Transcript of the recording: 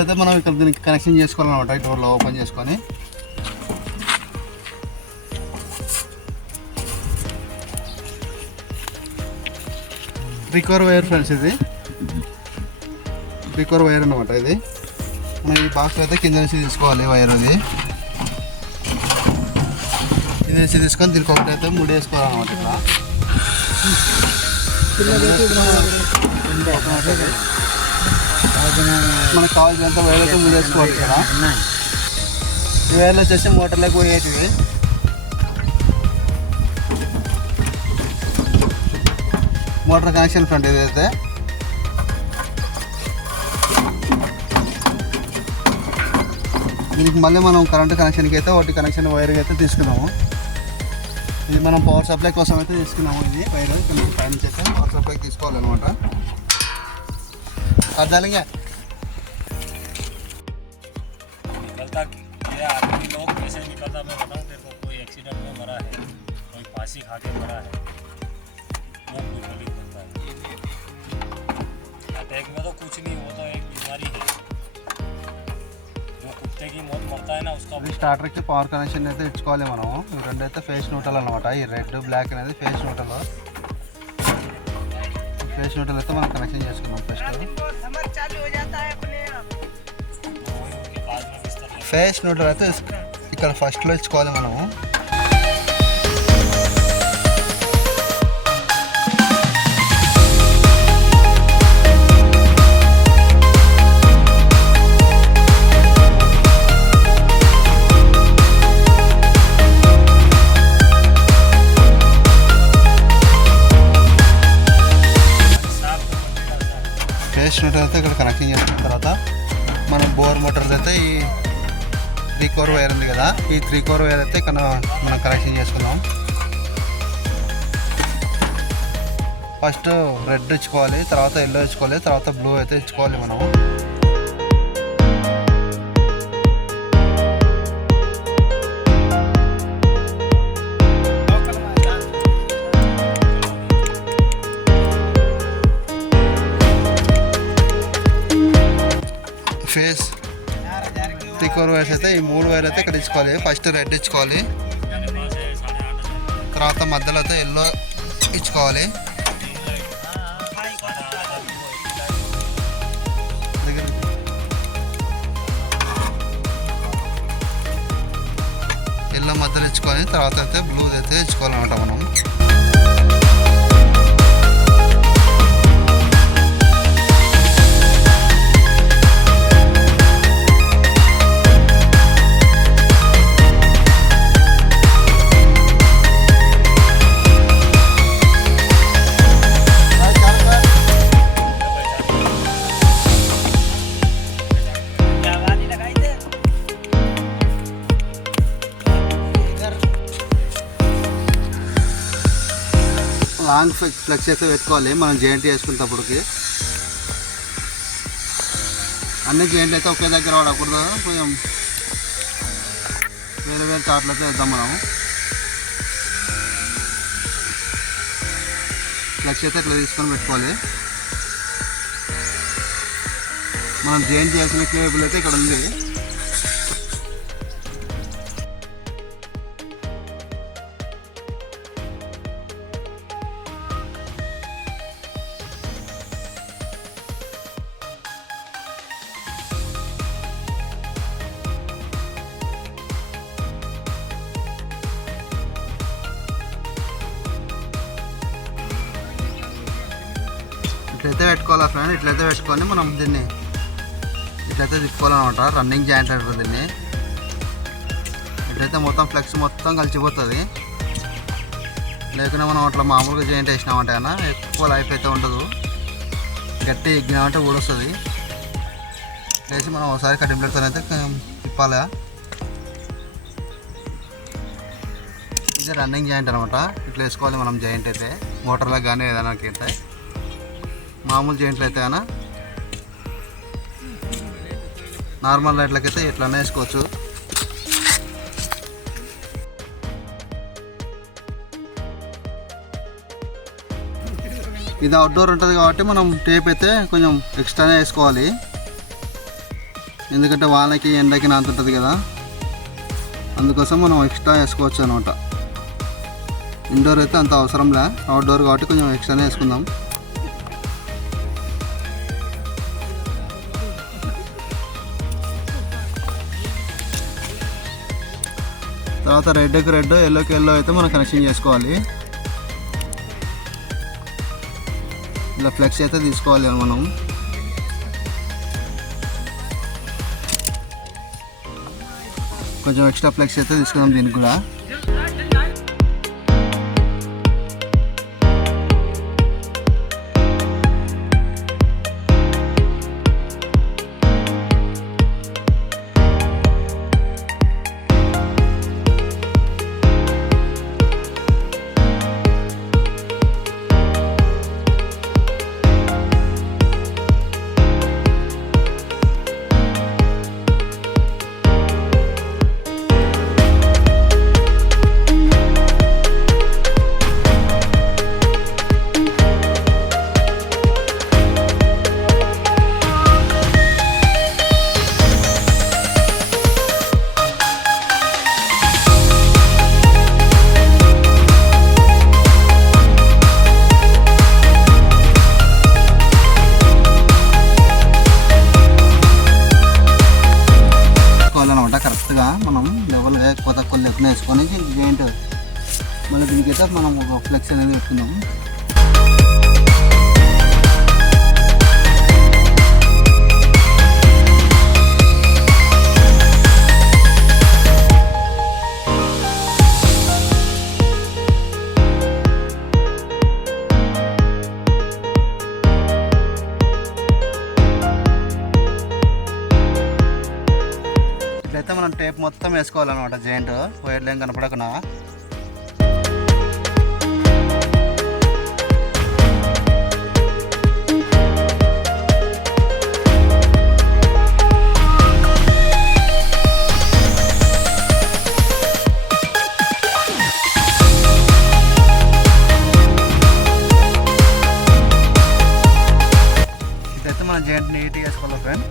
అయితే మనం ఇక్కడ దీనికి కనెక్షన్ చేసుకోవాలన్నమాట. ఈ డోర్లో ఓపెన్ చేసుకొని రికవర్ వైర్ ఫ్రెండ్స్, ఇది రికవర్ వైర్ అన్నమాట. ఇది మనం ఈ బాక్స్ అయితే కింద నుంచి తీసుకోవాలి వైర్. ఇది కింద నుంచి తీసుకొని దీనికి ఒకటి అయితే ముడి వేసుకోవాలన్నమాట. ఇట్లా మనకు కావాల్సినంత వైర్ అయితే ముడి వేసుకోవాలి కదా. ఈ వైర్లు వచ్చేసి మోటార్లోకి పోయేటివి. మోటార్ కనెక్షన్ ఫ్రంట్ ఇదైతే దీనికి మళ్ళీ మనం కరెంటు కనెక్షన్కి అయితే ఒకటి కనెక్షన్ వైర్ అయితే తీసుకున్నాము. ఇది మనం పవర్ సప్లై కోసం అయితే తీసుకున్నాము. ఇది వైర్ పైన అయితే పవర్ సప్లైకి తీసుకోవాలన్నమాట. అర్థాలిగా अटैक में तो कुछ नहीं, वो तो एक बीमारी है जो कुत्ते की मौत मरता है ना उसका. స్టార్టర్కి పవర్ కనెక్షన్ అయితే ఇచ్చుకోవాలి మనం. రెండు అయితే ఫేస్ న్యూట్రల్ అనమాట. ఈ రెడ్ బ్లాక్ అనేది ఫేస్ న్యూట్రల్. ఫేస్ న్యూట్రల్ అయితే మనం కనెక్షన్ చేసుకున్నాం. ఫేస్ న్యూట్రల్ అయితే ఇక్కడ ఫస్ట్లో ఇచ్చుకోవాలి మనము. ఫేస్ న్యూట్రల్ అయితే ఇక్కడ కనెక్షన్ చేసుకున్న తర్వాత మనం బోర్ మోటార్స్ అయితే ఈ 3 కోర్ వైర్ ఉంది కదా, ఈ 3 కోర్ వైర్ అయితే ఇక్కడ మనం కనెక్షన్ చేసుకుందాం. ఫస్ట్ రెడ్ ఇచ్చుకోవాలి, తర్వాత ఎల్లో ఇచ్చుకోవాలి, తర్వాత బ్లూ అయితే ఇచ్చుకోవాలి మనం. ఫేస్ 3 కోర్ వైర్స్ అయితే ఈ 3 వైర్ అయితే ఇక్కడ ఇచ్చుకోవాలి. ఫస్ట్ రెడ్ ఇచ్చుకోవాలి, తర్వాత మధ్యలో అయితే ఎల్లో ఇచ్చుకోవాలి. ఎల్లో మధ్యలో ఇచ్చుకొని తర్వాత అయితే బ్లూ అయితే ఇచ్చుకోవాలన్నమాట మనం. లాంగ్ ఫ్లెక్స్ అయితే పెట్టుకోవాలి మనం జాయింట్ వేసుకునేటప్పటికి. అన్ని జాయింట్లు అయితే ఒకే దగ్గర వాడకూడదు, కొంచెం వేరే వేరే చాట్లు అయితే వేద్దాం మనం. ఫ్లెక్స్ అయితే ఇట్లా తీసుకొని పెట్టుకోవాలి. మనం జాయింట్ చేసిన కేబుల్ అయితే ఇక్కడ ఉంది. ఇట్లయితే పెట్టుకోవాలా ఫ్రెండ్, ఇట్లయితే పెట్టుకొని మనం దీన్ని ఇట్లయితే తిప్పుకోవాలన్నమాట. రన్నింగ్ జాయింట్ అంటారు దీన్ని. ఇట్లయితే మొత్తం ఫ్లెక్స్ మొత్తం కలిసిపోతుంది. లేకుండా మనం అట్లా మామూలుగా జాయింట్ వేసినామంటే కన్నా ఎక్కువ లైఫ్ అయితే ఉండదు. గట్టి ఎగ్గినామంటే ఊడొస్తుంది. వేసి మనం ఒకసారి కటింగ్ ప్లేట్తో అయితే తిప్పాలి. ఇది రన్నింగ్ జాయింట్ అనమాట. ఇట్లా వేసుకోవాలి మనం జాయింట్ అయితే, మోటార్లకు కానీ ఏదైనా అయితే. మామూలు జాయింట్లు అయితే కానీ నార్మల్ లైట్లకైతే ఇట్లానే వేసుకోవచ్చు. ఇది అవుట్డోర్ ఉంటుంది కాబట్టి మనం టేప్ అయితే కొంచెం ఎక్స్ట్రానే వేసుకోవాలి, ఎందుకంటే వానకి ఎండకి నాంతుంటుంది కదా, అందుకోసం మనం ఎక్స్ట్రా వేసుకోవచ్చు అనమాట. ఇండోర్ అయితే అంత అవసరంలే, అవుట్డోర్ కాబట్టి కొంచెం ఎక్స్ట్రానే వేసుకుందాం. తర్వాత రెడ్కి రెడ్, ఎల్లోకి ఎల్లో అయితే మనం కనెక్షన్ చేసుకోవాలి. ఇలా ఫ్లెక్స్ అయితే తీసుకోవాలి మనం. కొంచెం ఎక్స్ట్రా ఫ్లెక్స్ అయితే తీసుకుందాం దీనికి కూడా. కరెక్ట్గా మనం లెవెల్గా ఎక్కువ తక్కువ లెక్కన వేసుకొని జాయింట్ మళ్ళీ దీనికైతే మనం ఒక ఫ్లెక్స్ అనేది పెట్టుకుందాం. ఇట్లయితే మనం టేప్ మొత్తం వేసుకోవాలన్నమాట, జాయింట్ వైర్ లైన్ కనపడకుండా. ఇట్లయితే మనం జాయింట్ నీట్గా వేసుకోవాలి ఫ్రెండ్.